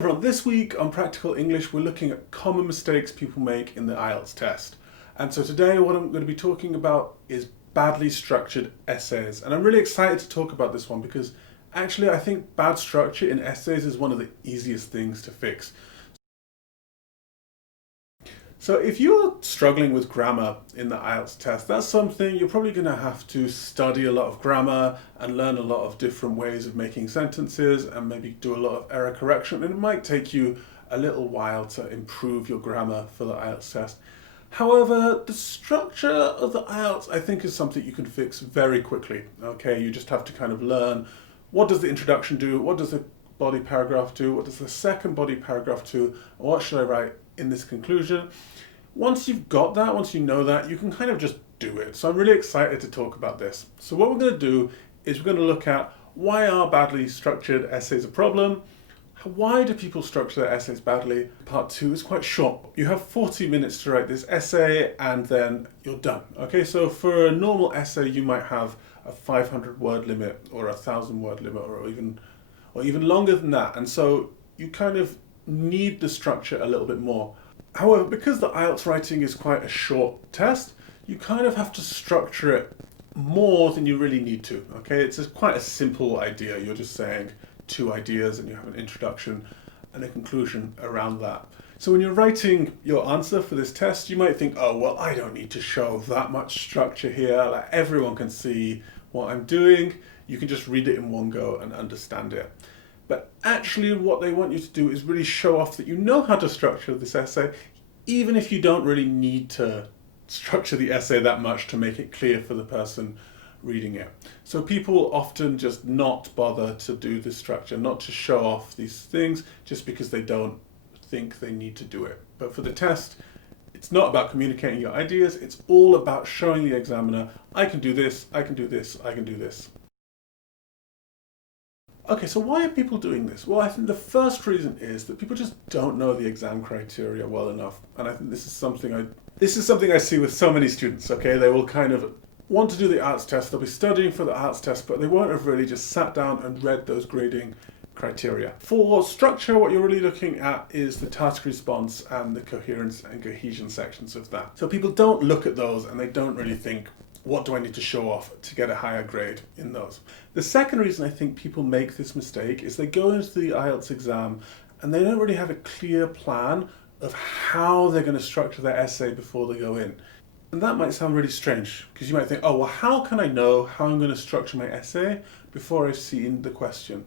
This week on Practical English, we're looking at common mistakes people make in the IELTS test. And so today what I'm going to be talking about is badly structured essays. And I'm really excited to talk about this one because actually I think bad structure in essays is one of the easiest things to fix. So if you're struggling with grammar in the IELTS test, that's something you're probably going to have to study a lot of grammar and learn a lot of different ways of making sentences and maybe do a lot of error correction. And it might take you a little while to improve your grammar for the IELTS test. However, the structure of the IELTS, I think, is something you can fix very quickly. Okay, you just have to kind of learn, what does the introduction do? What does the body paragraph do? What does the second body paragraph do? And what should I write in this conclusion? Once you've got that, once you know that, you can kind of just do it. So I'm really excited to talk about this. So what we're going to do is we're going to look at why are badly structured essays a problem? Why do people structure their essays badly? Part 2 is quite short. You have 40 minutes to write this essay and then you're done. Okay, so for a normal essay, you might have a 500 word limit or a 1,000 word limit or even longer than that. And so you kind of need the structure a little bit more. However, because the IELTS writing is quite a short test, you kind of have to structure it more than you really need to. Okay, it's quite a simple idea. You're just saying 2 ideas and you have an introduction and a conclusion around that. So when you're writing your answer for this test, you might think, oh, well, I don't need to show that much structure here. Like, everyone can see what I'm doing. You can just read it in one go and understand it. But actually what they want you to do is really show off that you know how to structure this essay, even if you don't really need to structure the essay that much to make it clear for the person reading it. So people often just not bother to do the structure, not to show off these things, just because they don't think they need to do it. But for the test, it's not about communicating your ideas, it's all about showing the examiner, I can do this, I can do this, I can do this. Okay, so why are people doing this? Well, I think the first reason is that people just don't know the exam criteria well enough. And I think this is something I see with so many students, okay? They will kind of want to do the IELTS test, they'll be studying for the IELTS test, but they won't have really just sat down and read those grading criteria. For structure, what you're really looking at is the task response and the coherence and cohesion sections of that. So people don't look at those and they don't really think, what do I need to show off to get a higher grade in those? The second reason I think people make this mistake is they go into the IELTS exam and they don't really have a clear plan of how they're going to structure their essay before they go in. And that might sound really strange because you might think, oh, well, how can I know how I'm going to structure my essay before I've seen the question?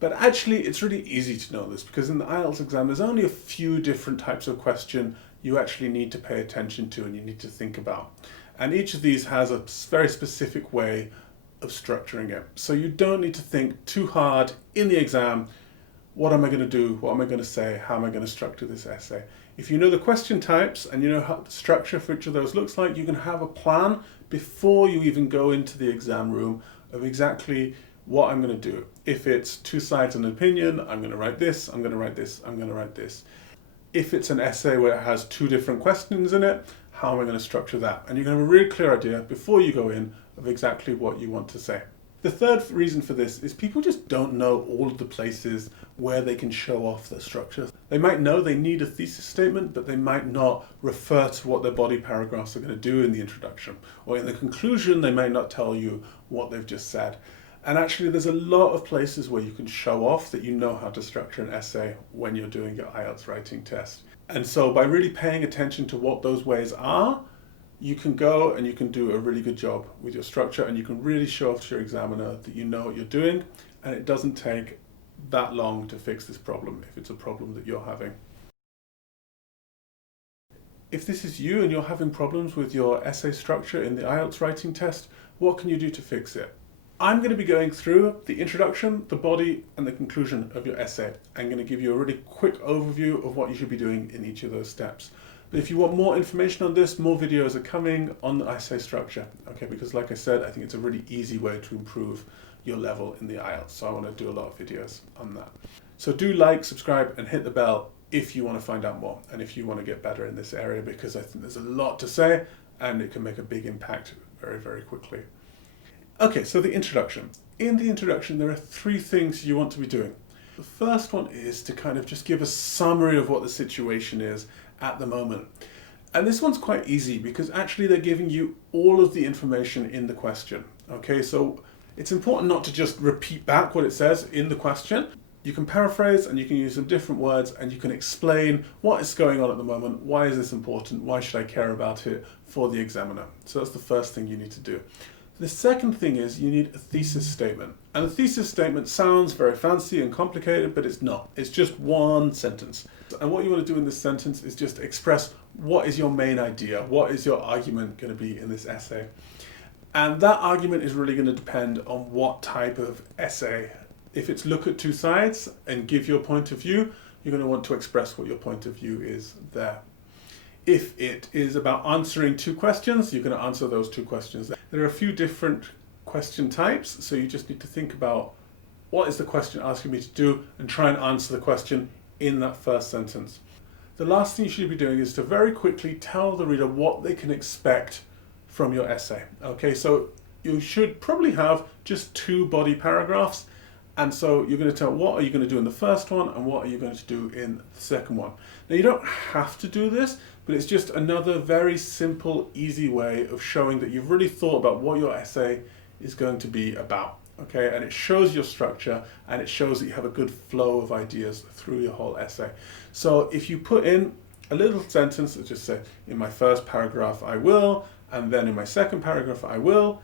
But actually, it's really easy to know this because in the IELTS exam, there's only a few different types of question you actually need to pay attention to and you need to think about. And each of these has a very specific way of structuring it. So you don't need to think too hard in the exam, what am I going to do, what am I going to say, how am I going to structure this essay? If you know the question types and you know how the structure for each of those looks like, you can have a plan before you even go into the exam room of exactly what I'm going to do. If it's 2 sides and an opinion, I'm going to write this, I'm going to write this, I'm going to write this. If it's an essay where it has 2 different questions in it, how am I going to structure that? And you're going to have a really clear idea before you go in of exactly what you want to say. The third reason for this is people just don't know all of the places where they can show off their structure. They might know they need a thesis statement, but they might not refer to what their body paragraphs are going to do in the introduction. Or in the conclusion, they might not tell you what they've just said. And actually, there's a lot of places where you can show off that you know how to structure an essay when you're doing your IELTS writing test. And so by really paying attention to what those ways are, you can go and you can do a really good job with your structure and you can really show off to your examiner that you know what you're doing and it doesn't take that long to fix this problem if it's a problem that you're having. If this is you and you're having problems with your essay structure in the IELTS writing test, what can you do to fix it? I'm going to be going through the introduction, the body, and the conclusion of your essay. I'm going to give you a really quick overview of what you should be doing in each of those steps. But if you want more information on this, more videos are coming on the essay structure. Okay, because like I said, I think it's a really easy way to improve your level in the IELTS. So I want to do a lot of videos on that. So do like, subscribe, and hit the bell if you want to find out more and if you want to get better in this area, because I think there's a lot to say and it can make a big impact very, very quickly. Okay, so the introduction. In the introduction, there are 3 things you want to be doing. The first one is to kind of just give a summary of what the situation is at the moment. And this one's quite easy because actually they're giving you all of the information in the question. Okay, so it's important not to just repeat back what it says in the question. You can paraphrase and you can use some different words and you can explain what is going on at the moment, why is this important, why should I care about it for the examiner. So that's the first thing you need to do. The second thing is you need a thesis statement. And a thesis statement sounds very fancy and complicated, but it's not. It's just one sentence. And what you want to do in this sentence is just express what is your main idea, what is your argument going to be in this essay. And that argument is really going to depend on what type of essay. If it's look at two sides and give your point of view, you're going to want to express what your point of view is there. If it is about answering two questions, you're going to answer those two questions. There are a few different question types, so you just need to think about what is the question asking me to do and try and answer the question in that first sentence. The last thing you should be doing is to very quickly tell the reader what they can expect from your essay. Okay, so you should probably have just 2 body paragraphs. And so you're going to tell what are you going to do in the first one and what are you going to do in the second one. Now you don't have to do this, but it's just another very simple, easy way of showing that you've really thought about what your essay is going to be about. Okay, and it shows your structure and it shows that you have a good flow of ideas through your whole essay. So if you put in a little sentence that just say, in my first paragraph I will, and then in my second paragraph I will,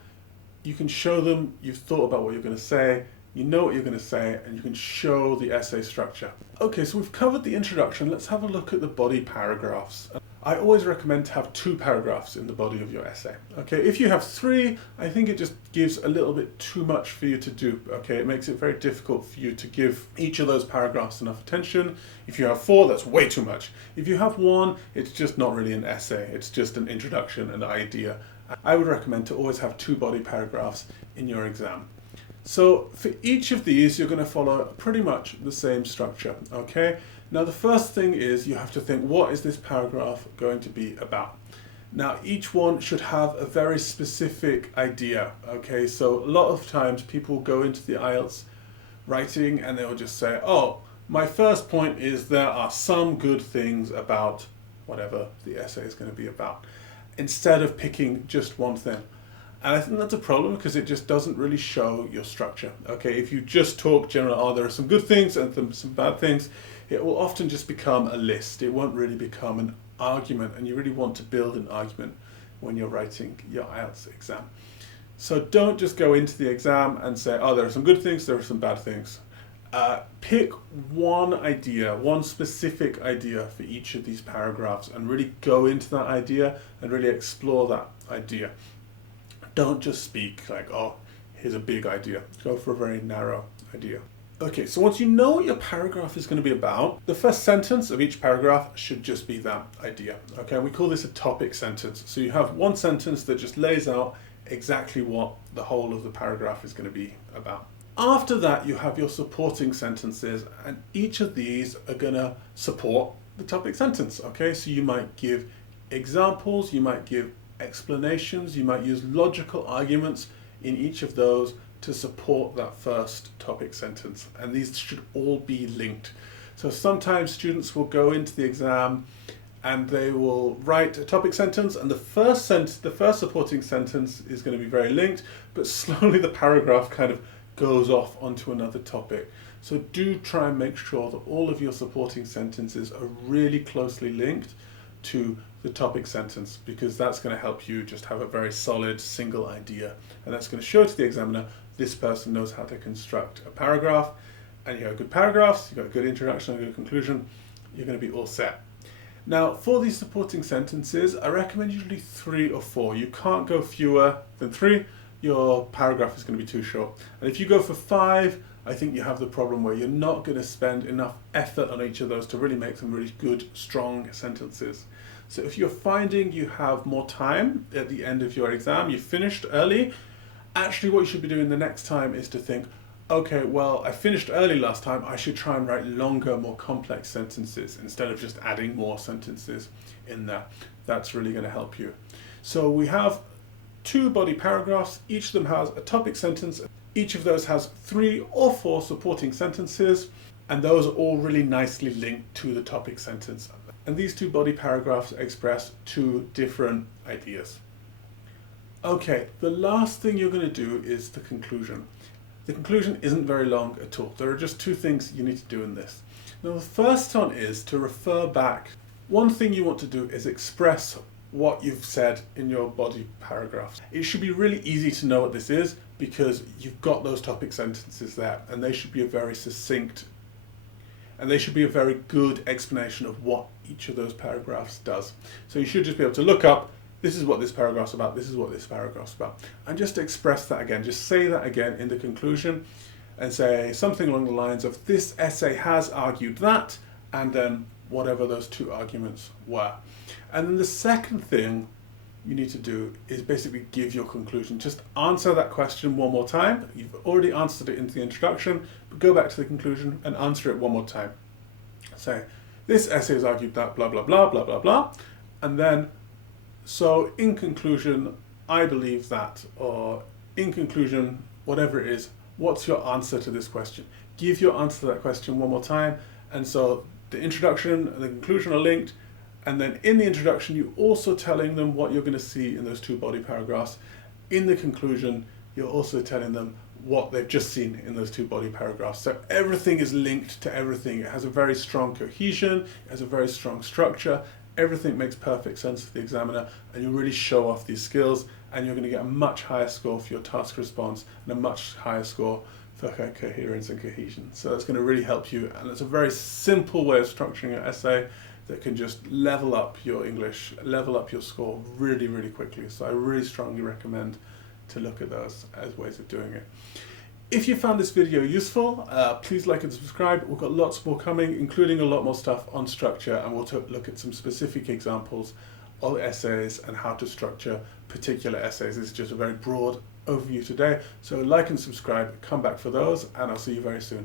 you can show them you've thought about what you're going to say, you know what you're going to say, and you can show the essay structure. Okay, so we've covered the introduction. Let's have a look at the body paragraphs. I always recommend to have 2 paragraphs in the body of your essay. Okay, if you have 3, I think it just gives a little bit too much for you to do. Okay, it makes it very difficult for you to give each of those paragraphs enough attention. If you have 4, that's way too much. If you have 1, it's just not really an essay. It's just an introduction, an idea. I would recommend to always have 2 body paragraphs in your exam. So for each of these, you're going to follow pretty much the same structure, okay? Now the first thing is you have to think, what is this paragraph going to be about? Now each one should have a very specific idea, okay? So a lot of times people go into the IELTS writing and they will just say, oh, my first point is there are some good things about whatever the essay is going to be about, instead of picking just one thing. And I think that's a problem because it just doesn't really show your structure. Okay, if you just talk general, oh, there are some good things and some bad things, it will often just become a list. It won't really become an argument, and you really want to build an argument when you're writing your IELTS exam. So don't just go into the exam and say, oh, there are some good things, there are some bad things. Pick one idea, one specific idea for each of these paragraphs and really go into that idea and really explore that idea. Don't just speak like, oh, here's a big idea. Go for a very narrow idea. Okay, so once you know what your paragraph is going to be about, the first sentence of each paragraph should just be that idea. Okay, we call this a topic sentence. So you have one sentence that just lays out exactly what the whole of the paragraph is going to be about. After that, you have your supporting sentences, and each of these are going to support the topic sentence. Okay, so you might give examples, you might give explanations, you might use logical arguments in each of those to support that first topic sentence, and these should all be linked. So sometimes students will go into the exam and they will write a topic sentence, and the first supporting sentence is going to be very linked, but slowly the paragraph kind of goes off onto another topic. So do try and make sure that all of your supporting sentences are really closely linked to the topic sentence, because that's going to help you just have a very solid single idea, and that's going to show to the examiner this person knows how to construct a paragraph, and you have good paragraphs, you've got a good introduction and a good conclusion, you're going to be all set. Now for these supporting sentences, I recommend usually 3 or 4. You can't go fewer than 3, your paragraph is going to be too short. And if you go for 5, I think you have the problem where you're not going to spend enough effort on each of those to really make some really good, strong sentences. So if you're finding you have more time at the end of your exam, you finished early, actually what you should be doing the next time is to think, okay, well, I finished early last time, I should try and write longer, more complex sentences instead of just adding more sentences in there. That's really going to help you. So we have 2 body paragraphs, each of them has a topic sentence. Each of those has 3 or 4 supporting sentences, And those are all really nicely linked to the topic sentence. And these two body paragraphs express two different ideas. Okay, the last thing you're going to do is the conclusion. The conclusion isn't very long at all. There are just two things you need to do in this. Now, the first one is to refer back. One thing you want to do is express what you've said in your body paragraphs. It should be really easy to know what this is because you've got those topic sentences there, and they should be a very succinct, and they should be a very good explanation of what each of those paragraphs does. So you should just be able to look up, this is what this paragraph's about, this is what this paragraph's about, and just express that again. Just say that again in the conclusion and say something along the lines of, this essay has argued that, and then whatever those two arguments were. And then the second thing you need to do is basically give your conclusion. Just answer that question one more time. You've already answered it in the introduction, but go back to the conclusion and answer it one more time. Say, this essay has argued that, blah, blah, blah, blah, blah, blah. And then, so in conclusion, I believe that, or in conclusion, whatever it is, what's your answer to this question? Give your answer to that question one more time. And so the introduction and the conclusion are linked. And then in the introduction, you're also telling them what you're going to see in those two body paragraphs. In the conclusion, you're also telling them what they've just seen in those two body paragraphs. So everything is linked to everything. It has a very strong cohesion, it has a very strong structure. Everything makes perfect sense to the examiner, and you really show off these skills, and you're going to get a much higher score for your task response and a much higher score for coherence and cohesion. So that's going to really help you, and it's a very simple way of structuring your essay that can just level up your English, level up your score really, really quickly. So I really strongly recommend to look at those as ways of doing it. If you found this video useful, please like and subscribe. We've got lots more coming, including a lot more stuff on structure, and we'll look at some specific examples of essays and how to structure particular essays. This is just a very broad overview today. So like and subscribe, come back for those, and I'll see you very soon.